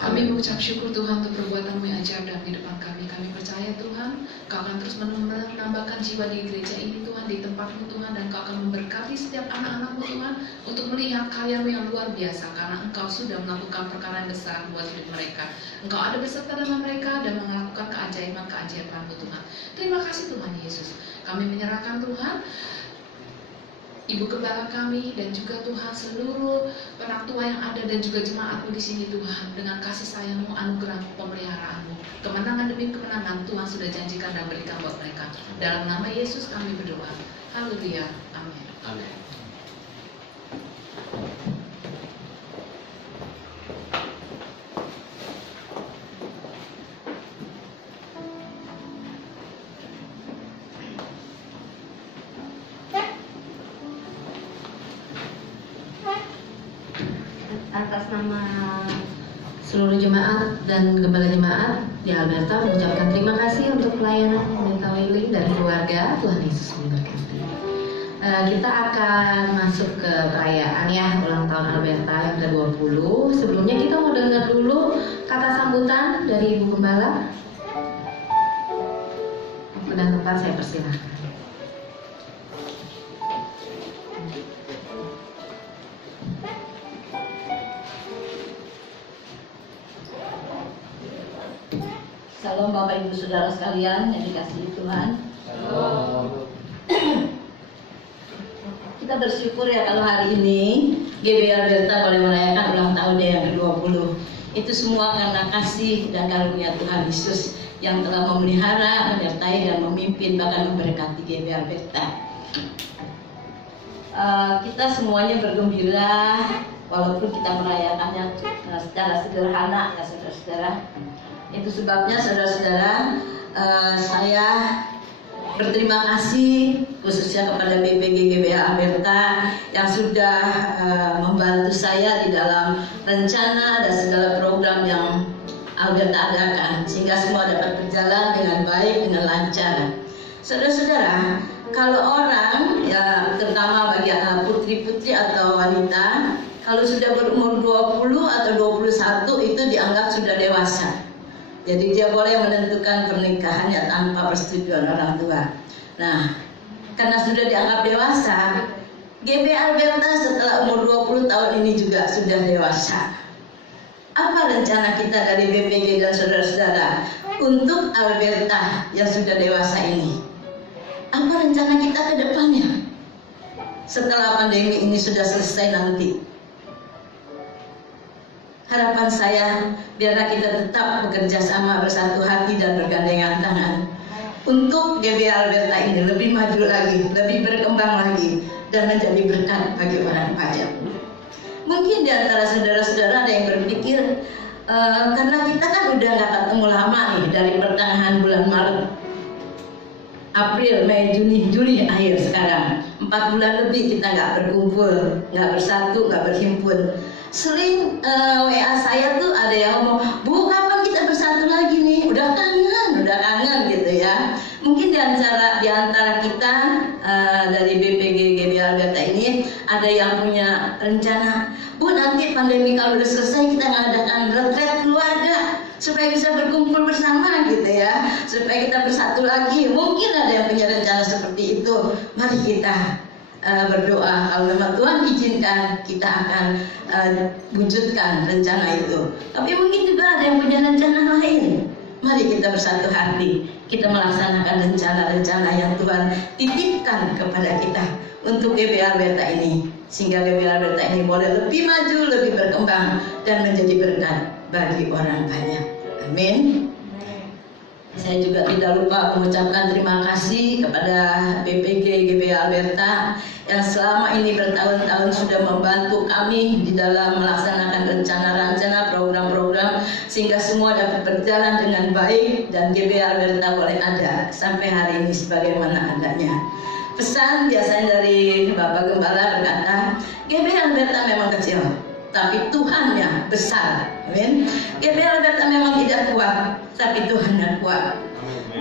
Kami mengucap syukur Tuhan untuk perbuatan-Mu yang ajaib dalam kehidupan kami. Kami percaya Tuhan, Kau akan terus menambahkan jiwa di gereja ini Tuhan, di tempat-Mu Tuhan, dan Kau akan memberkati setiap anak-anak-Mu Tuhan untuk melihat karya-Mu yang luar biasa, karena Engkau sudah melakukan perkara yang besar buat hidup mereka. Engkau ada beserta dengan mereka dan melakukan keajaiban-keajaiban-Mu Tuhan. Terima kasih Tuhan Yesus. Kami menyerahkan Tuhan Ibu Gembala kami dan juga Tuhan seluruh orang tua yang ada dan juga jemaat-Mu di sini Tuhan, dengan kasih sayang-Mu, anugerah pemeliharaan-Mu, kemenangan demi kemenangan Tuhan sudah janjikan dan berikan buat mereka. Dalam nama Yesus kami berdoa. Haleluya. Amin. Amin. Atas nama seluruh jemaat dan gembala jemaat di Alberta mengucapkan terima kasih untuk pelayanan Pendeta Willy dan keluarga. Tuhan Yesus memberkati. Kita akan masuk ke perayaan ya ulang tahun Alberta yang ke-20. Sebelumnya kita mau dengar dulu kata sambutan dari Ibu Gembala. Waktu dan tempat saya persilahkan. Salam Bapak Ibu Saudara sekalian yang dikasihi Tuhan. Halo. Kita kita bersyukur ya kalau hari ini GBI Alberta boleh merayakan ulang tahunnya yang ke-20. Itu semua karena kasih dan karunia Tuhan Yesus yang telah memelihara, menyertai dan memimpin bahkan memberkati GBI Alberta. Kita semuanya bergembira walaupun kita merayakannya secara sederhana ya saudara-saudara. Itu sebabnya saudara-saudara, saya berterima kasih khususnya kepada BPG GBI Alberta yang sudah membantu saya di dalam rencana dan segala program yang Alberta adakan sehingga semua dapat berjalan dengan baik, dengan lancar. Saudara-saudara, kalau orang ya terutama bagi putri-putri atau wanita, kalau sudah berumur 20 atau 21 itu dianggap sudah dewasa. Jadi dia boleh menentukan pernikahannya tanpa persetujuan orang tua. Nah, karena sudah dianggap dewasa, GBI Alberta setelah umur 20 tahun ini juga sudah dewasa. Apa rencana kita dari BPG dan saudara-saudara untuk Alberta yang sudah dewasa ini? Apa rencana kita ke depannya? Setelah pandemi ini sudah selesai nanti. Harapan saya, biarlah kita tetap bekerja sama, bersatu hati dan bergandengan tangan untuk GBI Alberta ini lebih maju lagi, lebih berkembang lagi dan menjadi berkat bagi orang banyak. Mungkin di antara saudara-saudara ada yang berpikir, karena kita kan udah nggak ketemu lama nih dari pertengahan bulan Maret, April, Mei, Juni, Juli akhir sekarang 4 bulan lebih kita nggak berkumpul, nggak bersatu, nggak berhimpun. Sering WA saya tuh ada yang ngomong, Bu, kapan kita bersatu lagi nih? Udah kangen gitu ya. Mungkin di antara kita dari BPG GBI Alberta ini ada yang punya rencana, Bu, nanti pandemi kalau udah selesai kita ngadakan retret keluarga supaya bisa berkumpul bersama gitu ya, supaya kita bersatu lagi. Mungkin ada yang punya rencana seperti itu. Mari kita berdoa, kalau memang Tuhan izinkan kita akan wujudkan rencana itu. Tapi mungkin juga ada yang punya rencana lain. Mari kita bersatu hati, kita melaksanakan rencana-rencana yang Tuhan titipkan kepada kita untuk GBI Alberta ini, sehingga GBI Alberta ini boleh lebih maju, lebih berkembang dan menjadi berkat bagi orang banyak. Amin. Saya juga tidak lupa mengucapkan terima kasih kepada BPG GBI Alberta yang selama ini bertahun-tahun sudah membantu kami di dalam melaksanakan rencana-rencana, program-program sehingga semua dapat berjalan dengan baik dan GBI Alberta boleh ada sampai hari ini sebagaimana adanya. Pesan biasanya dari Bapak Gembala berkata, GBI Alberta memang kecil, tapi Tuhannya besar. Amin. GBI Alberta memang tidak kuat, tapi Tuhan yang kuat.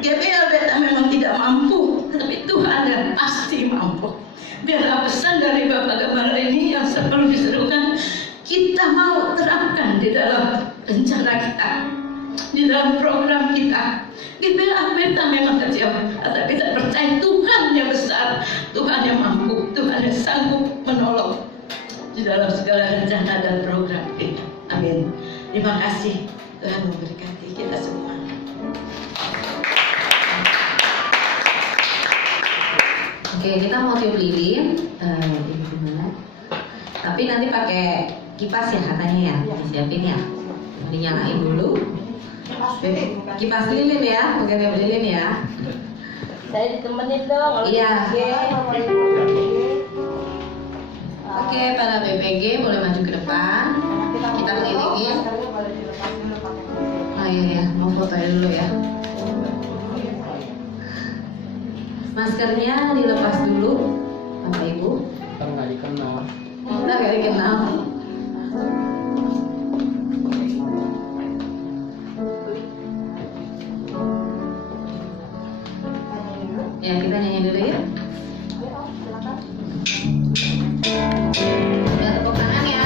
GBI Alberta memang tidak mampu, tapi Tuhan yang pasti mampu. Biarlah pesan dari Bapak Gembala ini yang perlu diserukan, kita mau terapkan di dalam rencana kita, di dalam program kita. GBI Alberta memang kecil, tapi kita percaya Tuhan yang besar, Tuhan yang mampu, Tuhan yang sanggup menolong di dalam segala rencana dan program kita. Amin. Terima kasih. Tuhan memberkati kita semua. Oke, kita mau tiup lilin, tapi nanti pakai kipas ya katanya ya, disiapin ya. Dinyalain dulu. Kipas lilin ya, bukan tiup lilin ya. Saya ditemenin dong. Iya. Oke, para BPG boleh maju ke depan. Kita kelilingin. Oh iya, mau foto dulu ya. Maskernya dilepas dulu, Bapak Ibu. Nggak dikenal. Nggak dikenal. Ya, kita nyanyi dulu ya. Ya, tepuk tangan ya.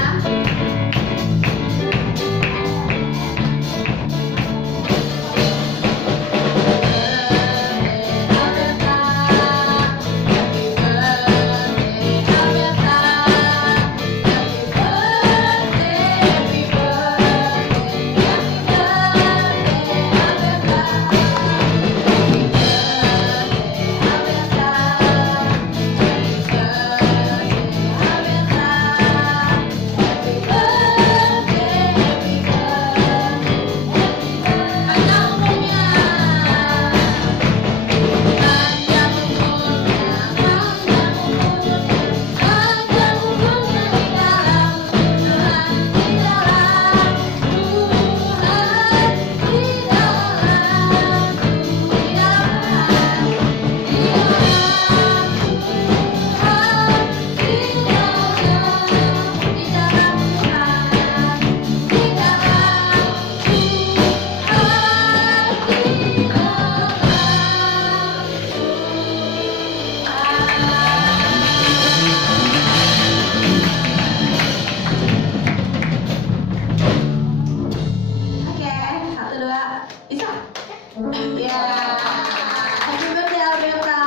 Happy birthday Alberta.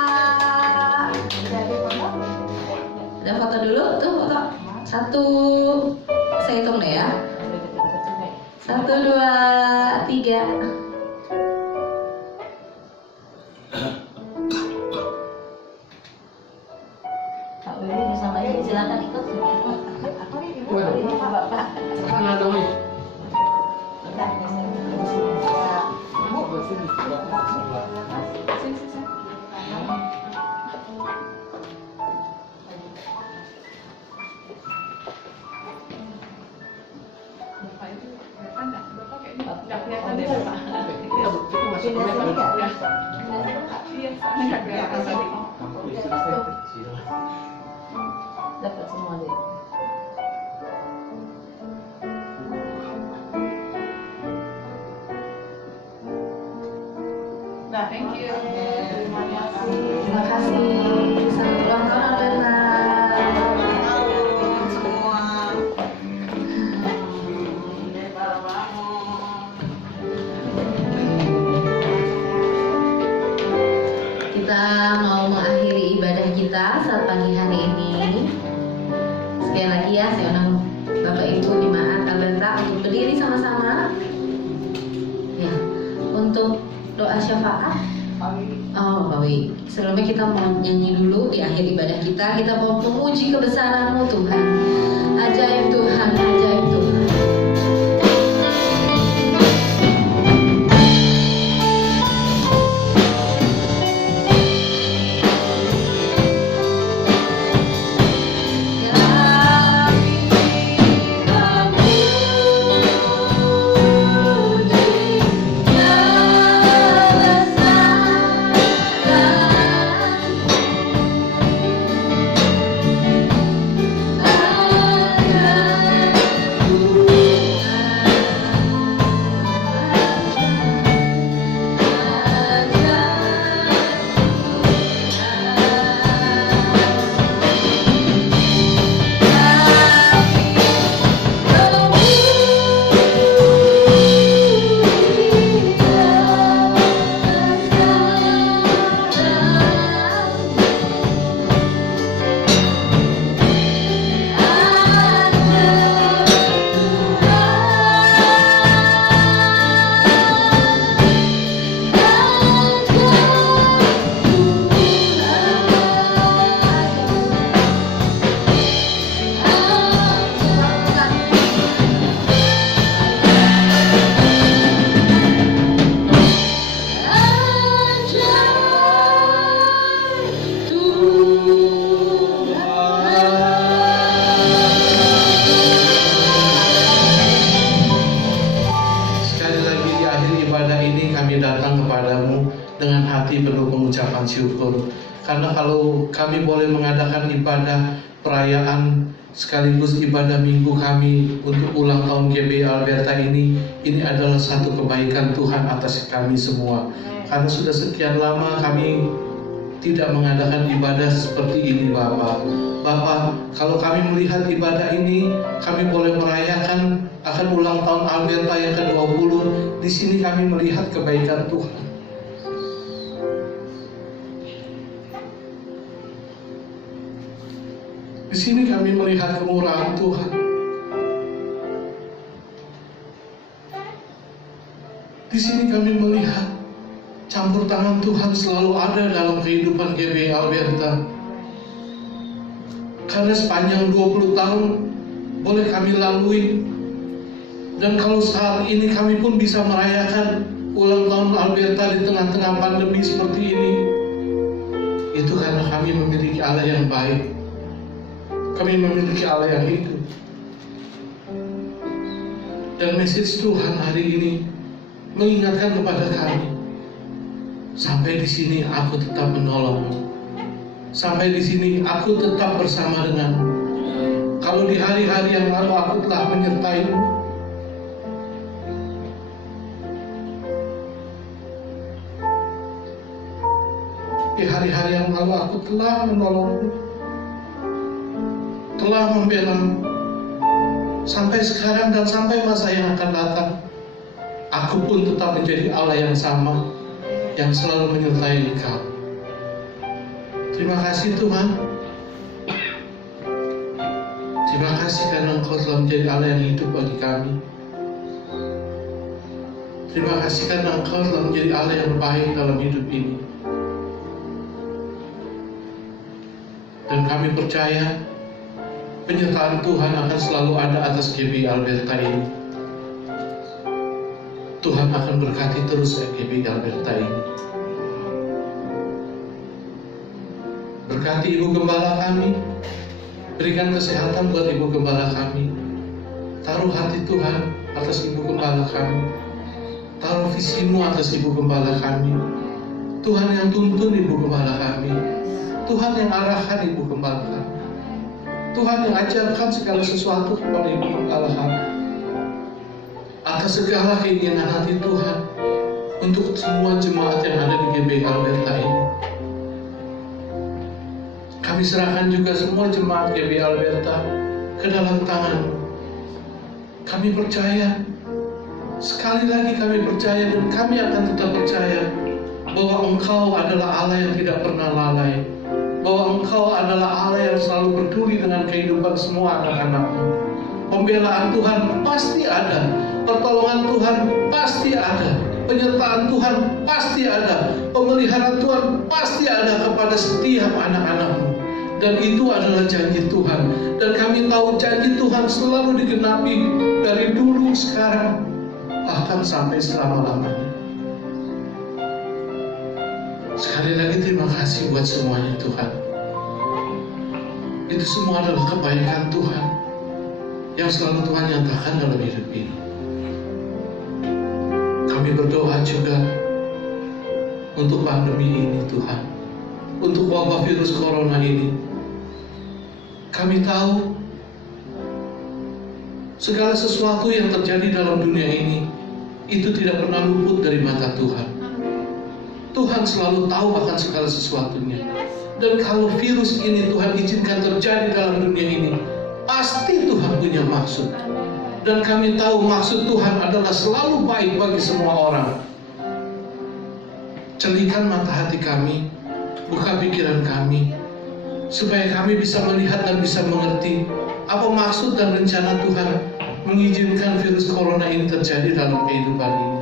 Ada foto dulu, tuh foto. 1, saya hitung deh ya. 1, 2, 3. Pak Willy bersama ini silakan ikut. Bapak. Dapat semua deh. Thank you. Terima kasih. Selamat ulang tahun Alberta. Semua. Kita mau mengakhiri ibadah kita saat pagi hari ini. Sekali lagi ya, saya undang Bapak Ibu jemaat Alberta untuk berdiri sama-sama. Ya, untuk doa syafaat. Oh, baik. Sebelumnya kita mau nyanyi dulu di akhir ibadah kita. Kita mau memuji kebesaran-Mu Tuhan. Ajaib Tuhan, ajaib Tuhan. dengan hati penuh pengucapan syukur. Karena kalau kami boleh mengadakan ibadah perayaan sekaligus ibadah minggu kami untuk ulang tahun GBI Alberta ini adalah satu kebaikan Tuhan atas kami semua. Karena sudah sekian lama kami tidak mengadakan ibadah seperti ini, Bapak. Bapak, kalau kami melihat ibadah ini, kami boleh merayakan akan ulang tahun Alberta yang ke-20. Di sini kami melihat kebaikan Tuhan. Di sini kami melihat kemurahan Tuhan. Di sini kami melihat campur tangan Tuhan selalu ada dalam kehidupan GBI Alberta. Karena sepanjang 20 tahun boleh kami lalui. Dan kalau saat ini kami pun bisa merayakan ulang tahun Alberta di tengah-tengah pandemi seperti ini, itu karena kami memiliki Allah yang baik. Kami memiliki Allah yang hidup. Dan message Tuhan hari ini mengingatkan kepada kami, sampai di sini aku tetap menolongmu. Sampai di sini aku tetap bersama denganmu. Kalau di hari-hari yang lalu aku telah menyertaimu, di hari-hari yang lalu aku telah menolongmu, telah membelamu. Sampai sekarang dan sampai masa yang akan datang, aku pun tetap menjadi Allah yang sama. yang selalu menyertai Engkau. Terima kasih Tuhan. Terima kasih karena Engkau telah menjadi Allah yang hidup bagi kami. Terima kasih karena Engkau telah menjadi Allah yang baik dalam hidup ini. Dan kami percaya penyertaan Tuhan akan selalu ada atas GBI Alberta ini. Tuhan akan berkati terus GBI Alberta ini. Berkati Ibu Gembala kami, berikan kesehatan buat Ibu Gembala kami. Taruh hati Tuhan atas Ibu Gembala kami. Taruh visimu atas Ibu Gembala kami. Tuhan yang tuntun Ibu Gembala kami. Tuhan yang arahkan Ibu Gembala kami. Tuhan yang ajarkan segala sesuatu kepada Ibu Gembala kami. Atas segala keinginan hati Tuhan untuk semua jemaat yang ada di GBI Alberta ini. Kami serahkan juga semua jemaat GBI Alberta ke dalam tangan. Kami percaya, sekali lagi kami percaya, dan kami akan tetap percaya bahwa Engkau adalah Allah yang tidak pernah lalai, bahwa Engkau adalah Allah yang selalu peduli dengan kehidupan semua anak-anak-Mu. Pembelaan Tuhan pasti ada, pertolongan Tuhan pasti ada, penyertaan Tuhan pasti ada, pemeliharaan Tuhan pasti ada kepada setiap anak-anak-Mu. Dan itu adalah janji Tuhan. Dan kami tahu janji Tuhan selalu digenapi dari dulu, sekarang, bahkan sampai selama-lamanya. Sekali lagi terima kasih buat semuanya Tuhan. Itu semua adalah kebaikan Tuhan yang selalu Tuhan nyatakan dalam hidup ini. Kami berdoa juga untuk pandemi ini Tuhan, untuk wabah virus corona ini. Kami tahu segala sesuatu yang terjadi dalam dunia ini itu tidak pernah luput dari mata Tuhan. Tuhan selalu tahu akan segala sesuatunya. Dan kalau virus ini Tuhan izinkan terjadi dalam dunia ini, pasti Tuhan punya maksud. Dan kami tahu maksud Tuhan adalah selalu baik bagi semua orang. Celikan mata hati kami, buka pikiran kami, supaya kami bisa melihat dan bisa mengerti apa maksud dan rencana Tuhan mengizinkan virus corona ini terjadi dalam kehidupan ini.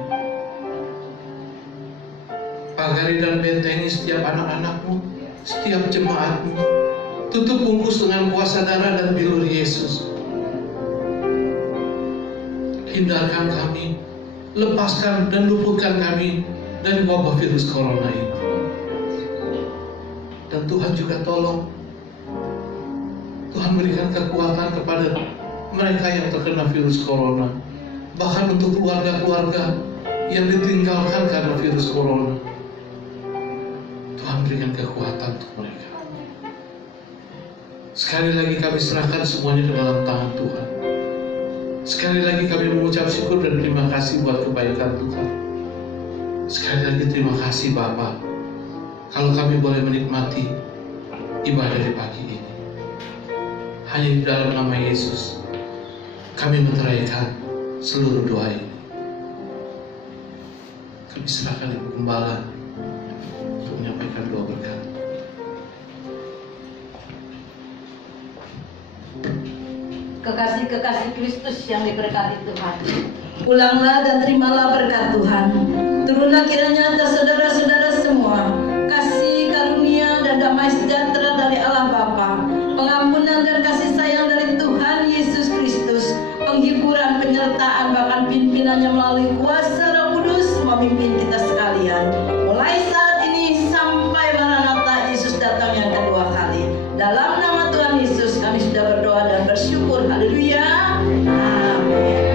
Pagari dan bentengi setiap anak-anak-Mu, setiap jemaat-Mu. Tutup bungkus dengan kuasa darah dan bilur Yesus. Hindarkan kami, lepaskan dan luputkan kami dari wabah virus corona ini. Dan Tuhan juga tolong, Tuhan berikan kekuatan kepada mereka yang terkena virus corona. Bahkan untuk keluarga-keluarga yang ditinggalkan karena virus corona, Tuhan berikan kekuatan untuk mereka. Sekali lagi kami serahkan semuanya ke dalam tangan Tuhan. Sekali lagi kami mengucap syukur dan terima kasih buat kebaikan Tuhan. Sekali lagi terima kasih Bapa, kalau kami boleh menikmati ibadah di pagi ini. Hanya di dalam nama Yesus kami menceraikan seluruh doa ini. Kami serahkan Ibu Gembala untuk menyampaikan doa berkat. Kekasih-kekasih Kristus yang diberkati Tuhan, pulanglah dan terimalah berkat Tuhan. Turunlah kiranya atas saudara-saudara semua kasih karunia dan damai sejahtera dari Allah Bapa, pengampunan dan kasih sayang dari Tuhan Yesus Kristus, penghiburan, penyertaan, bahkan pimpinannya melalui kuasa Roh Kudus memimpin kita sekalian, mulai saat ini sampai Maranatha Yesus datang yang kedua kali. Dalam nama Tuhan Yesus kami sudah berdoa dan bersyukur. Haleluya. Amin.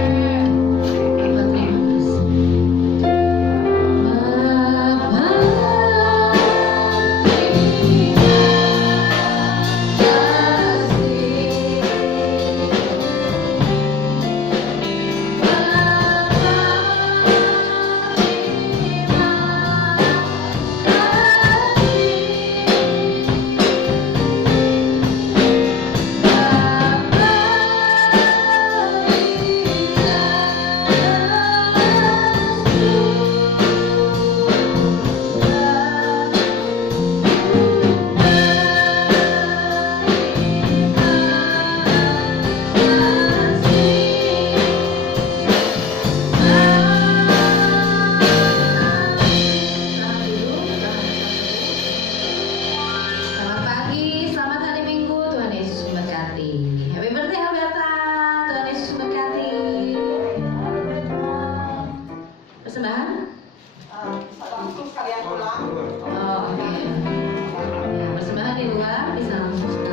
untuk kalian pulang. Oh, oke. Ya, persembahan dibuka bisa langsung.